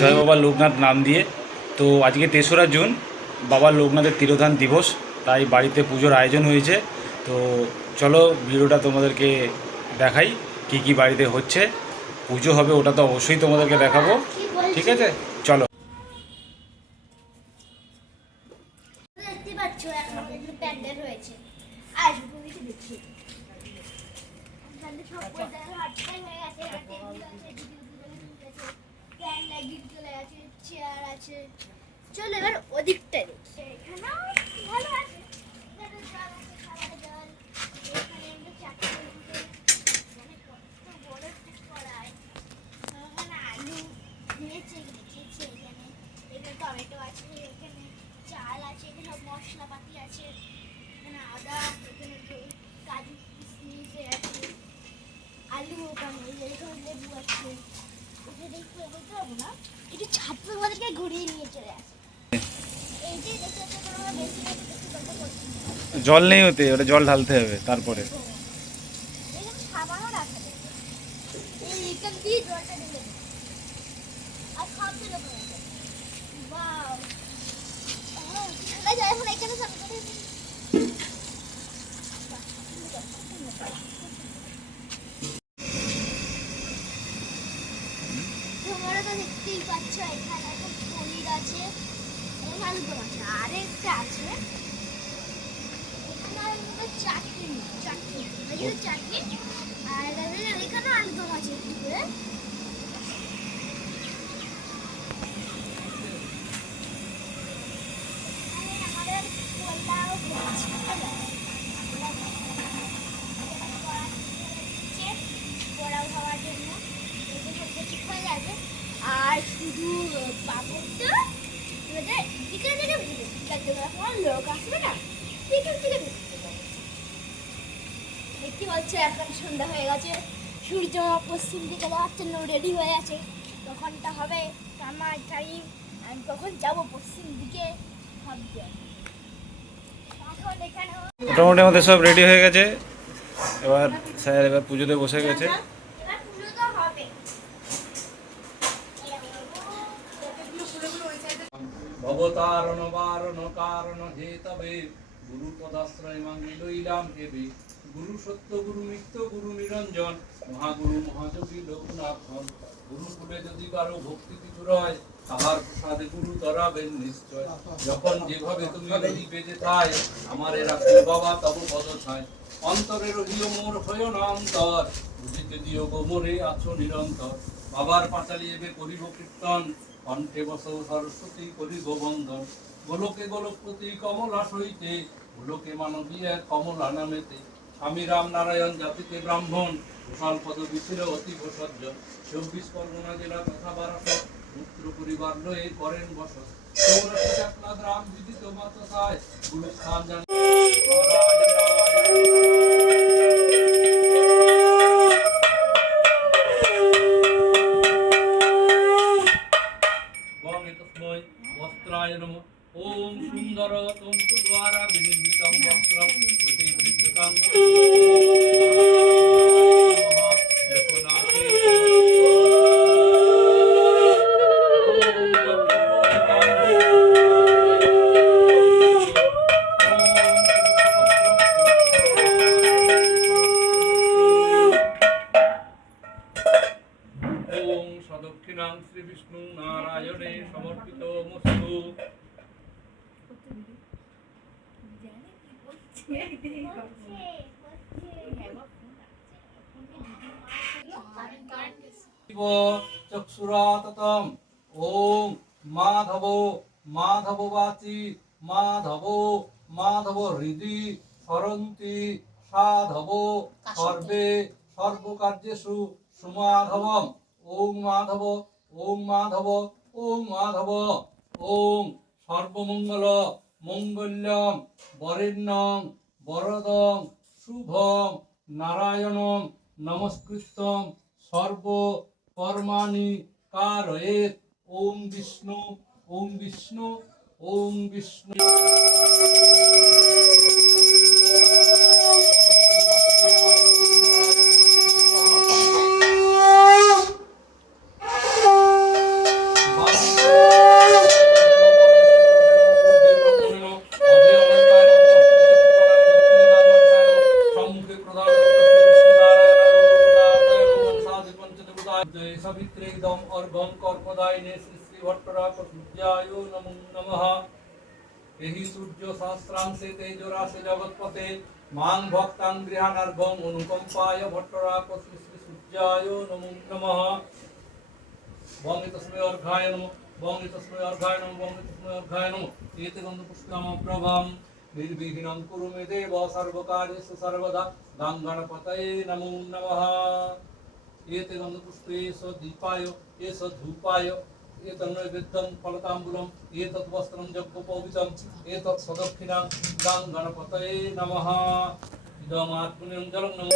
জয় বাবা লোকনাথ নাম দিয়ে। তো আজকে 3রা জুন বাবা লোকনাথের তিরোধান দিবস, তাই বাড়িতে পুজোর আয়োজন হয়েছে। তো চলো ভিডিওটা তোমাদেরকে দেখাই কি কি বাড়িতে হচ্ছে। পুজো হবে ওটা তো অবশ্যই তোমাদেরকে দেখাবো, ঠিক আছে? চলো। দেখতে পাচ্ছ এখন আমাদের প্যান্ডেল হয়েছে। আসবো তুমি দেখি প্যান্ডেল সব পয়সা হাটটাই হয়ে গেছে। টেবিল আছে, ফ্যান লাইট চলে আছে, চেয়ার আছে। চলো এবার ওদিকটা দেখি। এখানেও ভালো আছে, এখানে জল আছে, খাবার জল। এখানে আমরা চারটে এখানে কত বড় একটা কড়াই, এখানে আলু ভেজে রেখেছে। এখানে টমেটো আছে, এখানে চাল আছে, এখানে সব মশলাপাতি আছে, এখানে আদা, এখানে কাজু কিশমিশ আছে, আলু, ওখানে এখানে লেবু আছে। এটা দেখতে বলতে পারবো না, একটু ছাত্র আমাদেরকে ঘুরিয়ে নিয়ে চলে আসে। এই যে দেখতে পাচ্ছ তোমরা বেশি বেশি দেখতে পাচ্ছ জল নেই ওতে, ওটা জল ঢালতে হবে তারপরে। এখানে সাবানও রাখা যায়, এইখান দিয়ে জলটা ঢেলে দেবে আর সব দিলে পড়ে যাবে। ওয়াও, ঠান্ডা যায় এখন এখানে স্নান করে নিই। তোমরা তো দেখতেই পাচ্ছ এখানে একটা পনির আছে, এখানে আলুদম আছে, আরেকটা আছে এখানে আলুদম চাটনি চাটনি চাটনি, আর এখানে আলুদম আছে একটু করে। আমাদের পোলাও হচ্ছে, পোলাও খাওয়ার জন্য এগুলো সব কিছু হয়ে যাবে। আর শুধু পাঁপড়টা বিকেল থেকে ভেজে বিকেল থেকে এখন লোক আসবে না, বিকেল থেকে দেখতে পাচ্ছ এখন সন্ধ্যা হয়ে গেছে, সূর্য পশ্চিম দিকে যাচ্ছে, রেডি হয়ে আছে। তখনটা হবে আমার টাইম, আমি তখন যাবো পশ্চিম দিকে ভাববে। এখন এখানে মোটামুটি আমাদের সব রেডি হয়ে গেছে। এবার স্যার এবার পুজোতে বসে গেছে। এবার পুজো তো হবে। ভবতারণ বারণ কারণ হেতবে গুরু পদাশ্রয় মাঙ্গি লইলাম হেবে। গুরু সত্য, গুরু নিত্য, গুরু নিরঞ্জন, মহাগুরু মহাযোগী লোকনাথন। গুরুকুলে যদি কারো ভক্তি কিছু রয়, তাহার প্রসাদে গুরু ধরাবেন নিশ্চয়। যখন যেভাবে তুমি রহিবে যেথায়, আমার রাখো বাবা তব পদ ছায়। অন্তরে রহিও মোর হয় না অন্তর, বুঝিতে দিও গো মোরে আছো নিরন্তর। বাবার পাঁচালি এবে করিব কীর্তন, কণ্ঠে বসো সরস্বতী করিব বন্দন। গোলকে গোলকপতি কমলা সহিতে, গোলকে মানবী এক কমলা নামেতে। স্বামী রাম নারায়ণ জাতিতে ব্রাহ্মণ, কুশল পদবী ছিল অতি সজ্জন। 24 পরগনা জেলা তথা বারাসত, পুত্র পরিবার লয়ে করেন বসত। 84 চাকলা গ্রাম বিদিত মাতসায়, গুরুস্থান জানি বস্ত্রায় নমঃ। ওম সুন্দর তন্তু দ্বারা বিনির্মিতং বস্ত্রম প্রতিবৃদ্ধতাং লোকনাথে ওম সদক্ষিণাং শ্রী বিষ্ণু নারায়ণে সমর্পিত মস্তু। চক্ষুরাততম ওম মাধব মাধব বাচি মাধব মাধব হৃদি সরন্তি সাধব সর্বে সর্বকার্যেষু সুমাধবম। ওম মাধব ওম মাধব ওম মাধব। ওম সর্বমঙ্গল মঙ্গল্যম বরেণ্যং বরদং শুভম নারায়ণং নমস্কৃত্যং সর্ব কর্মাণি কারয়েৎ। ওম বিষ্ণু ওম বিষ্ণু ওম বিষ্ণু। পবিত্রেদম অর্ঘম কর্মদায়িনে শ্রী শ্রী ভট্টরাক সূর্যায় নমো নমঃ এহি সূর্য সহস্রাংশে তেজরাশে জগৎপতে মাং ভক্তাং গৃহাণার্ঘম অনুকম্পায় ভট্টরাক শ্রী শ্রী সূর্যায় নমো নমঃ বঙ্গে তস্মৈ অর্ঘায় নমঃ বঙ্গে তস্মৈ অর্ঘায় নমঃ বঙ্গে তস্মৈ অর্ঘায় নমঃ এতে গন্ধ পুষ্পম প্রভাম নির্বিঘ্नं কুরু মে দেব সর্বকার্যেষু সর্বদা গাং গণপতয়ে নমো নমঃ এতে গন্ধ পুষ্পে স দীপায় এস ধূপায় এতন্নৈবেদ্যং ফলতাম্বুলম এতৎ বস্ত্রং যজ্ঞোপবীতম এতৎ সদক্ষিণাং গাং গণপতয়ে নমঃ ইদমাত্মনিয়ং জলং নমঃ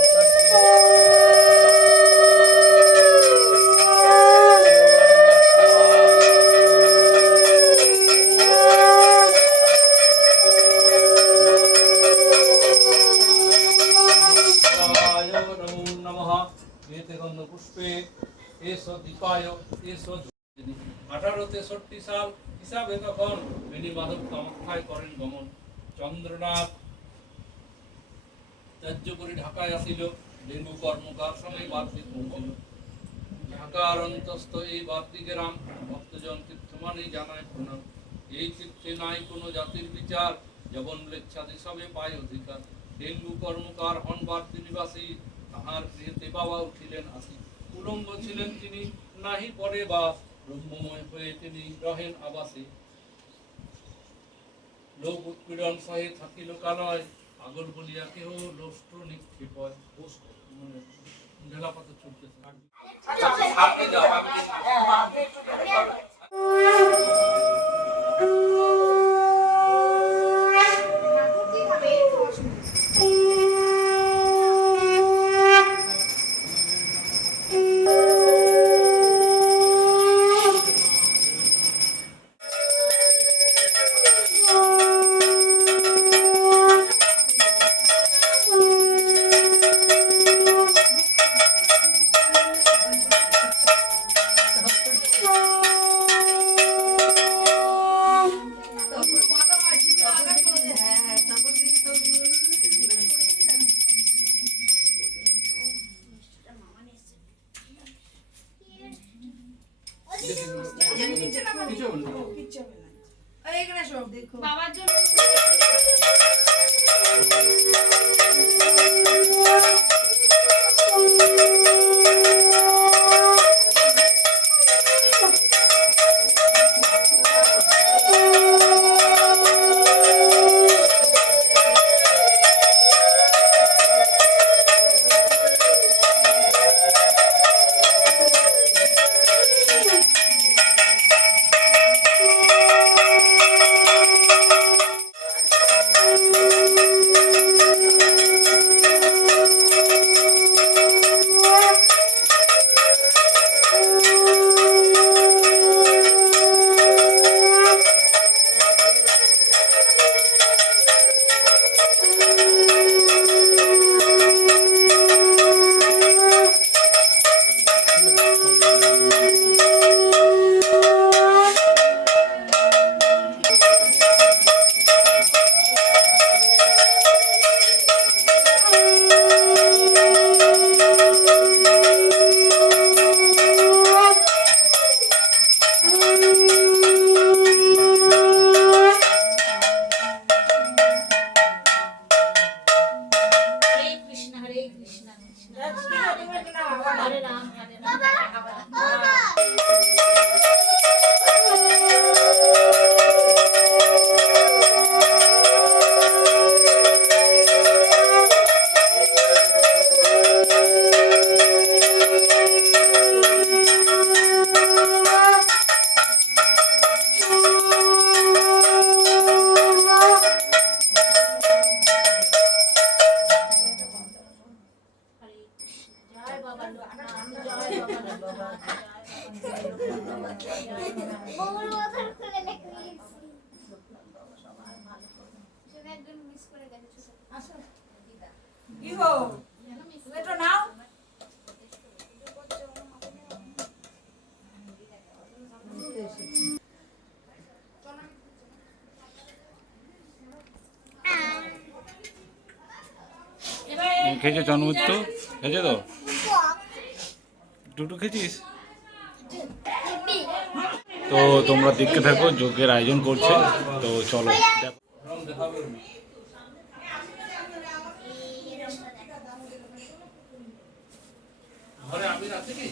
পুষ্পে এস দীপায় এস 1863 সাল হিসাবে তখন বেনি মাধব কামাখ্যায় করেন গমন চন্দ্রনাথ ত্যায্য করে ঢাকায় আসিল ডেঙ্গু কর্মকার সময় বার্তিক পৌঁছিল ঢাকার অন্তস্থ এই বার্তিক গ্রাম ভক্তজন তীর্থমানেই জানায় প্রণাম এই তীর্থে নাই কোনো জাতির বিচার যবন ম্লেচ্ছাদি সবে পায় অধিকার ডেঙ্গু কর্মকার হন বার্তি নিবাসী তাহার গৃহেতে বাবা উঠিলেন আসি উলঙ্গ ছিলেন তিনি নাহি পরে বাস ব্রহ্মময় হয়ে তিনি রহেন আবাসে লোক উৎপীড়ন সহে থাকিল কালয় পাগল বলিয়া কেহ লোষ্ট্র নিক্ষেপ হয় মানে ঢেলাপাতা চলতেছে আপনি যাও বাবার জন্য খেয়েছো জন্মমৃত্যু খেয়েছো তো টুটু খেয়েছিস তো তোমরা দেখতে থাকো, যজ্ঞের আয়োজন করছে। তো চলো দেখো। রং দেখাবে না। ঘরে আবির আছে কি?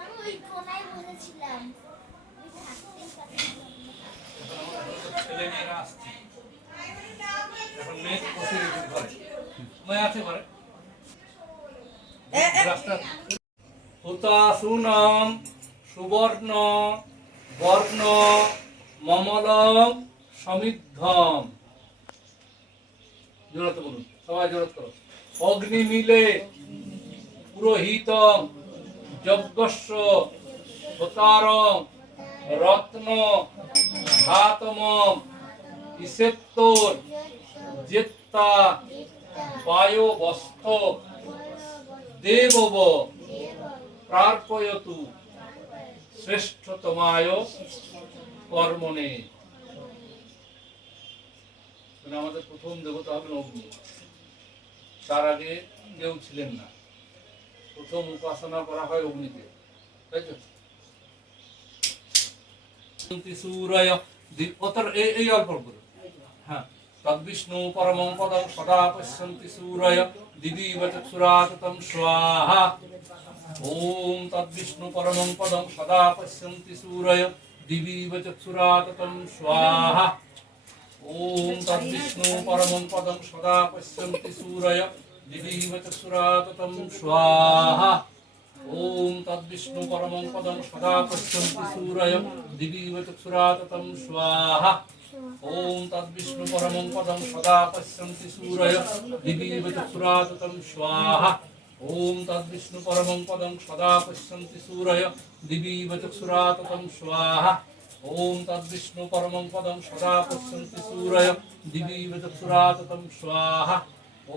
আমি ওই কোনায় বসেছিলাম। ওই থাকতেই পারছিলাম না। ছেলে মেয়েরা আসছে। এখন মেয়ে বসে রয়েছে ঘরে। মেয়ে আছে ঘরে? হুতাসুনম সুবর্ণ বর্ণ মমলম সমিদ্ধম। জোরাত বলুন, সবাই জোরাত করো। অগ্নি মিলে পুরোহিতম যজ্ঞস্য হোতারম রত্ন ধাতমম ইসেত্তর জেত্তা বায়ো বস্ত্র দেবব প্রার্পয়তু শ্রেষ্ঠতমায় কর্মণে। মানে আমাদের প্রথম দেবতা হবেন অগ্নি। তার আগে কেউ ছিলেন না, প্রথম উপাসনা করা হয় অগ্নিকে, তাই তো? সূরয় এই অল্প করে, হ্যাঁ। তদ্বিষ্ণু পরমং পদং সদা পশ্যন্তি সূরয় দিবিব চক্ষুরাততং স্বাহা। ওম তদ্বিষ্ণু পরমং পদং সদা পশ্যন্তি সূরয় দিবিব চক্ষুরাততং স্বাহা। ওম তদ্বিষ্ণু পরমং পদং সদা পশ্যন্তি সূরয় দিবিব চক্ষুরাততং স্বাহা। ওম তদ্বিষ্ণু পরমং পদং সদা পশ্যন্তি সূরয় দিবিব চক্ষুরাততং স্বাহা। ওম তদ্বিষ্ণু পরমং পদং সদা পশ্যন্তি সূরয় দিবিব চক্ষুরাততং স্বাহা। ওম তদ্বিষ্ণু পরমং পদং সদা পশ্যন্তি সূরয় দিবিব চক্ষুরাততং স্বাহা। ওম তদ্বিষ্ণু পরমং পদং সদা পশ্যন্তি সূরয় দিবিব চক্ষুরাততং স্বাহা।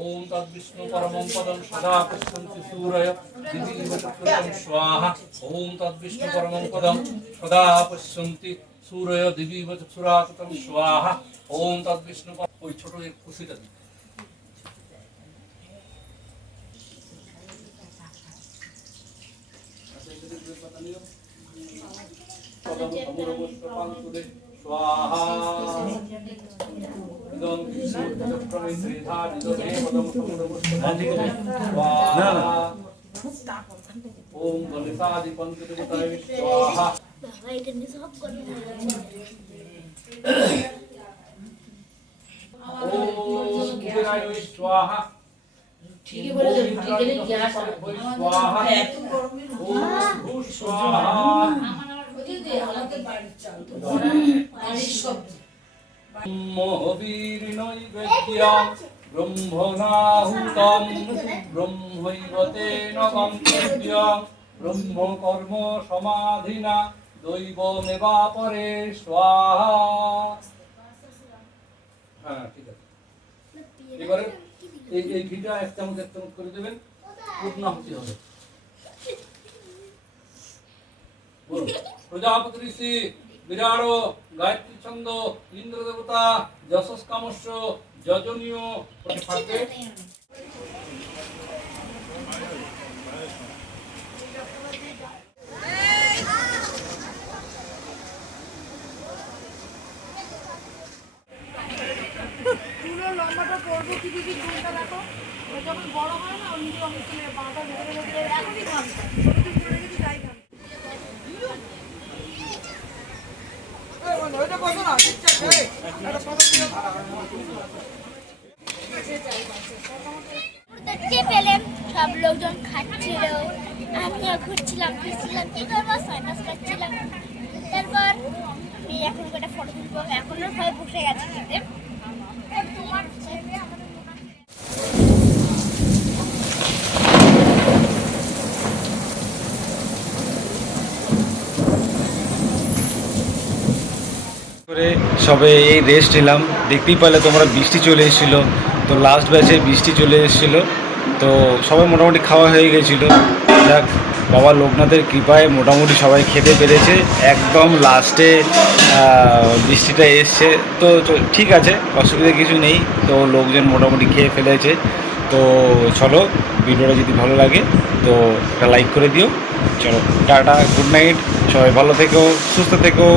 ওম তদ্বিষ্ণু পরমং পদং সদা পশ্যন্তি সূরয় দিবিব চক্ষুরাততং স্বাহা। ওম তদ্বিষ্ণু পরমং পদং সদা পশ্যন্তি সূরয় দিবিব চক্ষুরাততং স্বাহা। ওম তদ্বিষ্ণু ওই ছোট এক খুশিটা দিই। পদং সমুরবস্ত পান্তুরে স্বাহা। ইদং চক্রমে শ্রীধা নিদে পদং সমুরবস্ত পান্তুরে স্বাহা। ওম গণেশাদি পঞ্চদেবতায় স্বাহা। বাবা এটা নিয়ে সব করতে ওম কুবেরায় স্বাহা। ঠিকই বলেছেন, ঠিক গেলে গ্যাস স্বাহা। ওম ভূ স্বাহা। আমাদের বাড়ির চাল তো বাড়ির সবজি ব্রহ্মবীর নৈবেদ্যম ব্রহ্মণাহুতম ব্রহ্মৈব তেন গন্তব্যম ব্রহ্মকর্ম সমাধিনা দৈবমেবাপরে স্বাহা। হ্যাঁ, ঠিক আছে। এবারে এই ঘিটা এক চামচ করে দেবেন, পূর্ণাহুতি হবে। বলুন। প্রজাপতি ঋষি বিরাট গায়ত্রী ছন্দ ইন্দ্র দেবতা যশস কামস্য যজনীয় থাকবে। চুলের লম্বাটা করবো কি দিদি, চুলটা দেখো ও যখন বড় হয় না অন্য অনেক চুলের বাঁটা ধরে ধরে এখনই ঘাম ছোট চুল করে রেখেছি তাই ঘাম। ওইটা বসো না ঠিকঠাক দেখতে পেলেন সব লোকজন খাচ্ছিল, আমিও ঘুরছিলাম ফিরছিলাম, কি করবো সাইনাস খাচ্ছিলাম। তারপর আমি এখন একটা ফটো তুলবো, এখনো ভয় বসে গেছে খেতে। তোমার ছেলে করে সবে এই রেস্ট নিলাম। দেখতেই পারলে তোমরা বৃষ্টি চলে এসেছিলো, তো লাস্ট ব্যাচে বৃষ্টি চলে এসেছিলো, তো সবাই মোটামুটি খাওয়া হয়ে গেছিলো। যাক, বাবা লোকনাথের কৃপায় মোটামুটি সবাই খেতে পেরেছে। একদম লাস্টে বৃষ্টিটা এসছে, তো ঠিক আছে, অসুবিধা কিছু নেই। তো লোকজন মোটামুটি খেয়ে ফেলেছে। তো চলো, ভিডিওটা যদি ভালো লাগে তো একটা লাইক করে দিও। চলো টাটা, গুড নাইট, সবাই ভালো থেকো, সুস্থ থেকো।